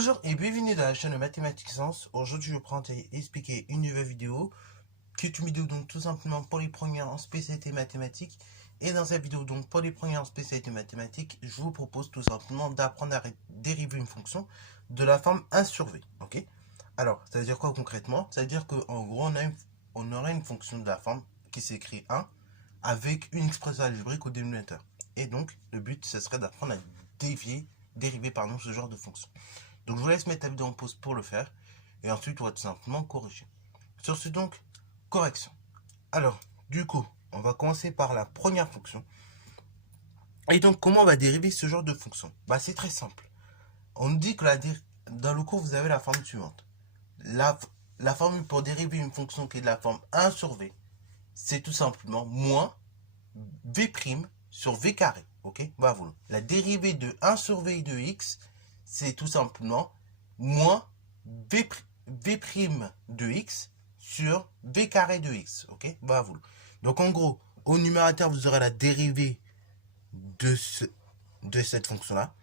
Bonjour et bienvenue dans la chaîne Mathématiques Sciences. Aujourd'hui, je vais prendre et expliquer une nouvelle vidéo qui est une vidéo donc tout simplement pour les premiers en spécialité mathématiques. Et dans cette vidéo donc pour les premiers en spécialité mathématiques, je vous propose tout simplement d'apprendre à dériver une fonction de la forme 1 sur v. Ok. Alors, ça veut dire quoi concrètement? Ça veut dire qu'en gros, on aurait une fonction de la forme qui s'écrit 1 avec une expression algébrique au dénominateur. Et donc, le but, ce serait d'apprendre à dériver ce genre de fonction. Donc je vous laisse mettre la vidéo en pause pour le faire. Et ensuite, on va tout simplement corriger. Sur ce donc, correction. Alors, du coup, on va commencer par la première fonction. Et donc, comment on va dériver ce genre de fonction? C'est très simple. On nous dit que dans le cours, vous avez la formule suivante. La formule pour dériver une fonction qui est de la forme 1 sur v, c'est tout simplement moins v' sur v carré. Ok, voilà. La dérivée de 1 sur v de x, c'est tout simplement moins v' de x sur v carré de x. Ok, voilà. Donc en gros, au numérateur, vous aurez la dérivée de cette fonction-là.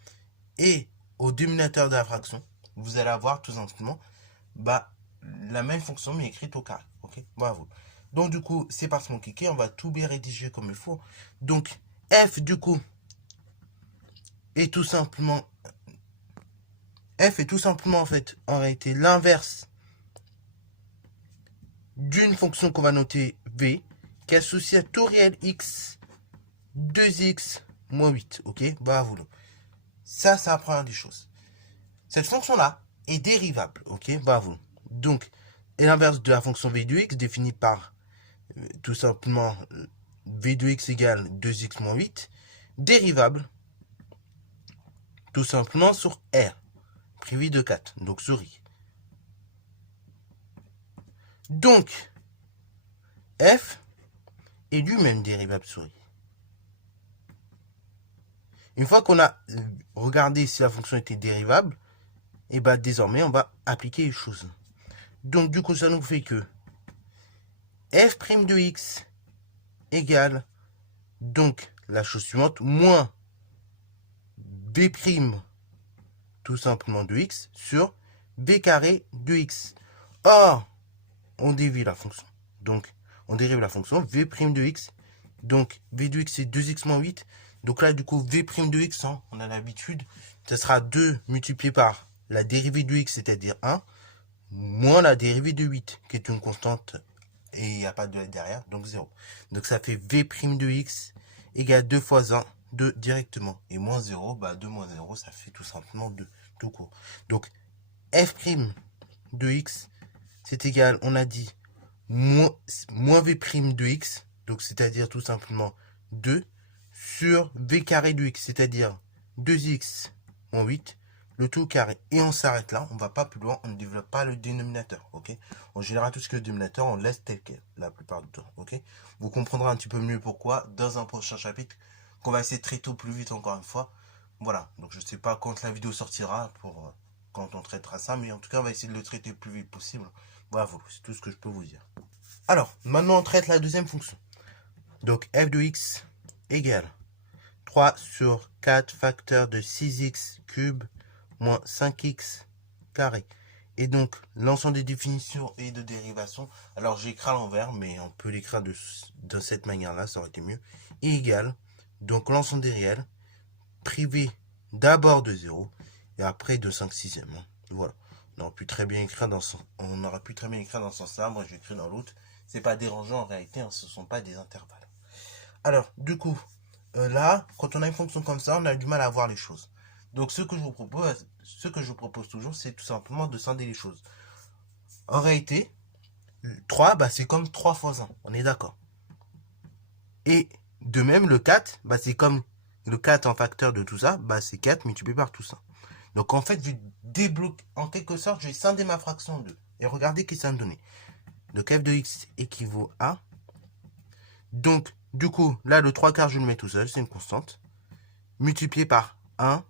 Et au dénominateur de la fraction, vous allez avoir tout simplement la même fonction mais écrite au carré. Ok, voilà. Donc du coup, c'est parti mon kiki, on va tout bien rédiger comme il faut. Donc f du coup est tout simplement en fait en réalité l'inverse d'une fonction qu'on va noter v qui est associée à taux réel x 2x moins 8. Ok, voilà. Ça, c'est la première des choses. Cette fonction-là est dérivable. Ok, voilà. Donc, est l'inverse de la fonction v de x définie par tout simplement v de x égale 2x moins 8, dérivable tout simplement sur r, privé de 4, donc sur i. Donc, f est lui-même dérivable sur i. Une fois qu'on a regardé si la fonction était dérivable, et désormais on va appliquer les choses. Donc du coup ça nous fait que f' de x égale donc la chose suivante, moins v' tout simplement de x sur v carré de x. Or, on dérive la fonction. Donc, on dérive la fonction v' de x. Donc, v de x c'est 2x moins 8. Donc là, du coup, v' de x, on a l'habitude, ça sera 2 multiplié par la dérivée de x, c'est-à-dire 1, moins la dérivée de 8, qui est une constante, et il n'y a pas de derrière, donc 0. Donc ça fait v' de x égale 2 fois 1, 2 directement. Et moins 0, 2 moins 0, ça fait tout simplement 2, tout court. Donc, f' de x, c'est égal, on a dit, moins v' de x, donc c'est-à-dire tout simplement 2, sur v carré de x, c'est-à-dire 2x moins 8, le tout carré. Et on s'arrête là, on ne va pas plus loin, on ne développe pas le dénominateur. Ok, en général, tout ce qui est le dénominateur, on laisse tel quel, la plupart du temps. Ok, vous comprendrez un petit peu mieux pourquoi dans un prochain chapitre, qu'on va essayer de traiter au plus vite encore une fois. Voilà, donc je ne sais pas quand la vidéo sortira, pour quand on traitera ça, mais en tout cas, on va essayer de le traiter le plus vite possible. Voilà, c'est tout ce que je peux vous dire. Alors, maintenant, on traite la deuxième fonction. Donc, f de x égale 3 sur 4 facteur de 6x cube moins 5x carré. Et donc, l'ensemble des définitions et de dérivations, alors j'écris à l'envers, mais on peut l'écrire de cette manière-là, ça aurait été mieux, est égal, donc l'ensemble des réels, privé d'abord de 0, et après de 5 sixièmes. Voilà. On aurait pu très bien écrire dans ce sens-là, moi j'écris dans l'autre. C'est pas dérangeant en réalité, ce ne sont pas des intervalles. Alors, du coup, là, quand on a une fonction comme ça, on a du mal à voir les choses. Donc, ce que je vous propose toujours, c'est tout simplement de scinder les choses. En réalité, 3, c'est comme 3 fois 1, on est d'accord. Et de même, le 4, c'est comme le 4 en facteur de tout ça, c'est 4 multiplié par tout ça. Donc, en fait, je débloque, en quelque sorte, je vais scinder ma fraction en 2. Et regardez ce que ça me donne. Donc, f de x équivaut à... Donc, du coup, là, le 3 quarts, je le mets tout seul, c'est une constante. Multiplié par 1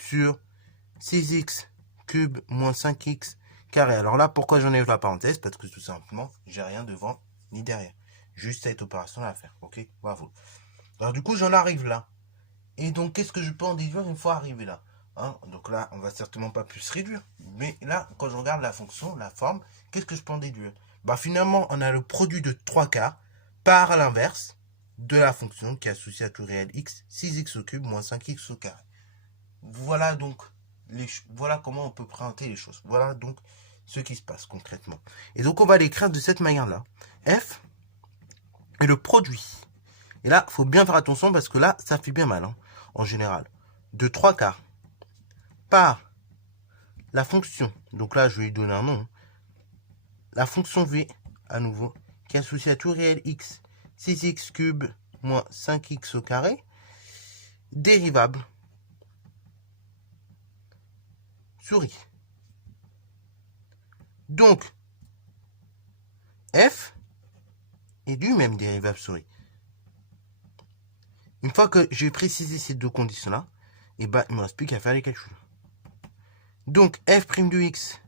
sur 6x cube moins 5x carré. Alors là, pourquoi j'enlève la parenthèse? Parce que tout simplement, j'ai rien devant ni derrière. Juste cette opération à faire. Ok, bravo. Alors du coup, j'en arrive là. Et donc, qu'est-ce que je peux en déduire une fois arrivé là? Hein. Donc là, on va certainement pas plus réduire. Mais là, quand je regarde la fonction, la forme, qu'est-ce que je peux en déduire? Bah finalement, on a le produit de 3 quarts par l'inverse de la fonction qui est associée à tout réel x, 6x au cube moins 5x au carré. Voilà donc voilà comment on peut présenter les choses. Voilà donc ce qui se passe concrètement. Et donc on va l'écrire de cette manière-là. F est le produit. Et là, il faut bien faire attention parce que là, ça fait bien mal, hein, en général. De 3 quarts par la fonction. Donc là, je vais lui donner un nom. La fonction V, à nouveau, qui est associée à tout réel x, 6x cube moins 5x au carré, dérivable, souris. Donc, f est lui-même dérivable souris. Une fois que j'ai précisé ces deux conditions-là, et ben, il ne me reste plus qu'à faire les calculs. Donc, f' de x,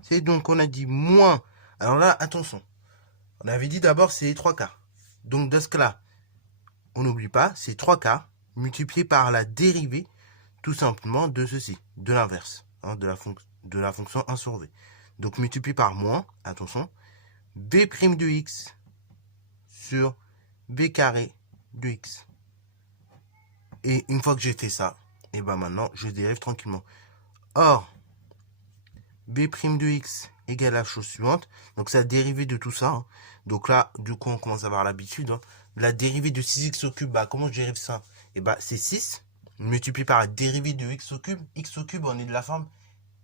c'est donc, on a dit moins. Alors là, attention. On avait dit d'abord, c'est les 3 quarts. Donc, dans ce cas-là, on n'oublie pas, c'est 3 quarts multiplié par la dérivée, tout simplement, de ceci, de l'inverse, hein, de la fonction 1 sur v. Donc, multiplié par moins, attention, b' de x sur b carré de x. Et une fois que j'ai fait ça, et ben maintenant, je dérive tranquillement. Or, b' de x égale la chose suivante. Donc, c'est la dérivée de tout ça. Hein. Donc là, du coup, on commence à avoir l'habitude. Hein. La dérivée de 6x au cube, bah, comment je dérive ça? Et bah, c'est 6 multiplié par la dérivée de x au cube. X au cube, on est de la forme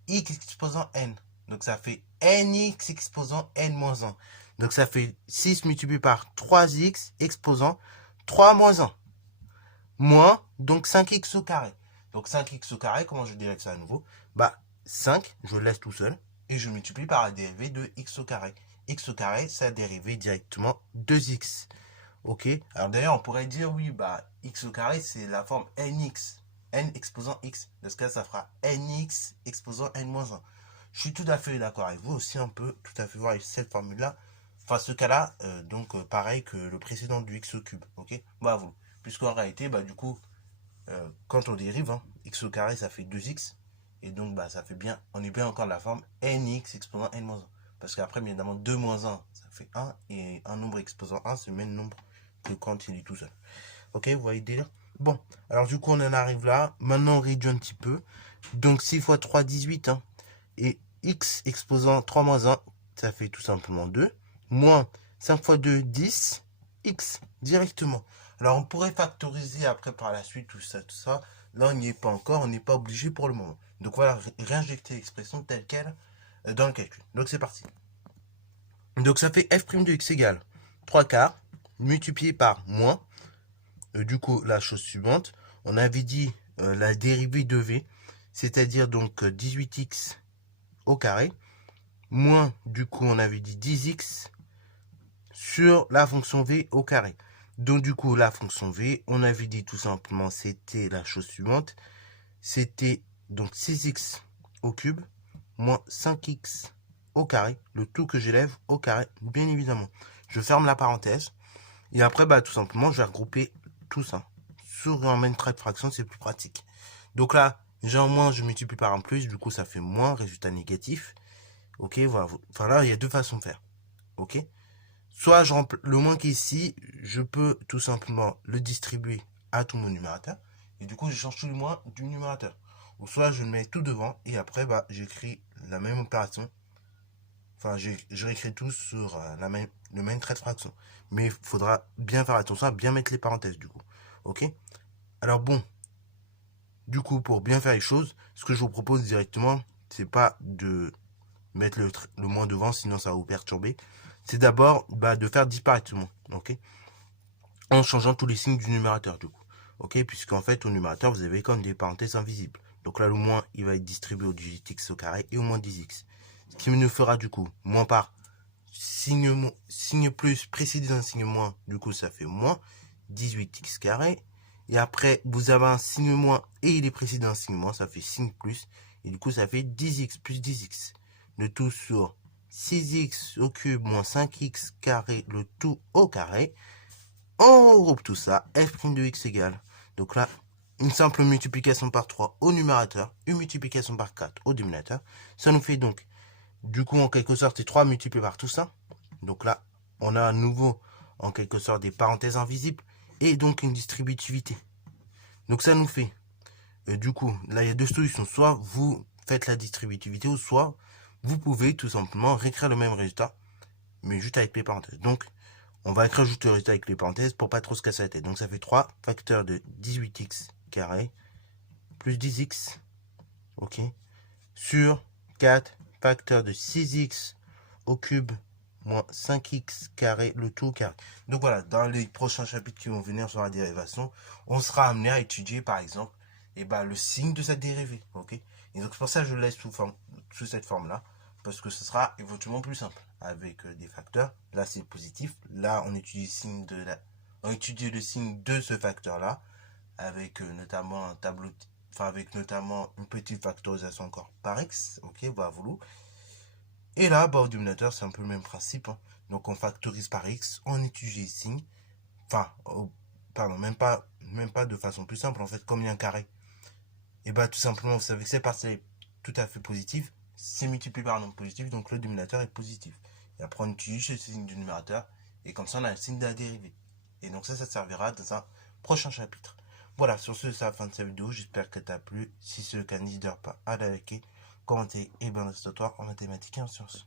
x exposant n. Donc, ça fait nx exposant n moins 1. Donc, ça fait 6 multiplié par 3x exposant 3 moins 1. Moins, donc 5x au carré. Donc 5x au carré, comment je dérive ça à nouveau? Bah 5, je le laisse tout seul, et je multiplie par la dérivée de x au carré. X au carré, ça a dérivé directement 2x. Ok. Alors d'ailleurs, on pourrait dire, oui, bah x au carré, c'est la forme nx. N exposant x. Dans ce cas, ça fera nx exposant n moins 1. Je suis tout à fait d'accord avec vous aussi, on peut tout à fait voir cette formule-là. Enfin, ce cas-là, donc pareil que le précédent du x au cube. Ok. Bah vous. Puisqu'en réalité, bah, du coup, quand on dérive, hein, x au carré, ça fait 2x. Et donc, bah, ça fait bien, on est bien encore de la forme nx exposant n-1. Parce qu'après, bien évidemment, 2 moins 1, ça fait 1. Et un nombre exposant 1, c'est le même nombre que quand il est tout seul. Ok, vous voyez le délire? Bon, alors du coup, on en arrive là. Maintenant, on réduit un petit peu. Donc, 6 fois 3, 18. Hein, et x exposant 3 moins 1, ça fait tout simplement 2. Moins 5 fois 2, 10. X directement. Alors, on pourrait factoriser après par la suite, tout ça, tout ça. Là, on n'y est pas encore, on n'est pas obligé pour le moment. Donc voilà, réinjecter l'expression telle qu'elle dans le calcul. Donc c'est parti. Donc ça fait f' de x égale 3 quarts multiplié par moins. Du coup, la chose suivante, on avait dit la dérivée de v, c'est-à-dire donc 18x au carré, moins, du coup, on avait dit 10x sur la fonction v au carré. Donc du coup, la fonction v, on avait dit tout simplement, c'était la chose suivante. C'était donc 6x au cube moins 5x au carré. Le tout que j'élève au carré, bien évidemment. Je ferme la parenthèse. Et après, bah, tout simplement, je vais regrouper tout ça. Sur un même trait de fraction, c'est plus pratique. Donc là, j'ai un moins, je multiplie par un plus. Du coup, ça fait moins, résultat négatif. Ok, voilà. Enfin là, il y a deux façons de faire. Ok. Soit le moins qui est ici, je peux tout simplement le distribuer à tout mon numérateur. Et du coup, je change tout le moins du numérateur. Ou soit je le mets tout devant et après, bah, j'écris la même opération. Enfin, je réécris tout sur le même trait de fraction. Mais il faudra bien faire attention à bien mettre les parenthèses du coup. Ok? Alors bon, du coup, pour bien faire les choses, ce que je vous propose directement, c'est pas de mettre le moins devant, sinon ça va vous perturber. C'est d'abord de faire disparaître ce moins, ok, en changeant tous les signes du numérateur du coup, ok, puisqu'en fait au numérateur vous avez comme des parenthèses invisibles. Donc là le moins il va être distribué au 18x au carré et au moins 10x, ce qui nous fera du coup moins par signe plus précédé d'un signe moins, du coup ça fait moins 18x carré. Et après vous avez un signe moins et il est précédé d'un signe moins, ça fait signe plus, et du coup ça fait 10x plus 10x. Le tout sur 6x au cube moins 5x carré, le tout au carré. On regroupe tout ça, f' de x égale. Donc là, une simple multiplication par 3 au numérateur, une multiplication par 4 au dénominateur. Ça nous fait donc, du coup, en quelque sorte, c'est 3 multiplié par tout ça. Donc là, on a à nouveau, en quelque sorte, des parenthèses invisibles et donc une distributivité. Donc ça nous fait, du coup, là, il y a deux solutions. Soit vous faites la distributivité, ou soit vous pouvez tout simplement réécrire le même résultat, mais juste avec les parenthèses. Donc, on va écrire juste le résultat avec les parenthèses pour pas trop se casser la tête. Donc ça fait 3 facteurs de 18x carré plus 10x, ok, sur 4 facteurs de 6x au cube moins 5x carré, le tout carré. Donc voilà, dans les prochains chapitres qui vont venir sur la dérivation, on sera amené à étudier par exemple le signe de cette dérivée, ok. Et donc c'est pour ça que je le laisse sous cette forme-là, parce que ce sera éventuellement plus simple, avec des facteurs. Là c'est positif, là on étudie le signe de ce facteur-là, avec notamment un tableau, avec notamment une petite factorisation encore par x, ok, voilà, voulu. Et là, au dénominateur, c'est un peu le même principe, hein. Donc on factorise par x, on étudie les signes, pardon, même pas de façon plus simple, en fait, comme il y a un carré. Et tout simplement, vous savez que cette partie est tout à fait positive, c'est multiplié par un nombre positif, donc le dénominateur est positif. Et après, on utilise le signe du numérateur, et comme ça, on a le signe de la dérivée. Et donc ça servira dans un prochain chapitre. Voilà, sur ce, c'est la fin de cette vidéo. J'espère qu'elle t'a plu. Si c'est le cas, n'hésite pas à la liker, commenter et bien reste toi en mathématiques et en sciences.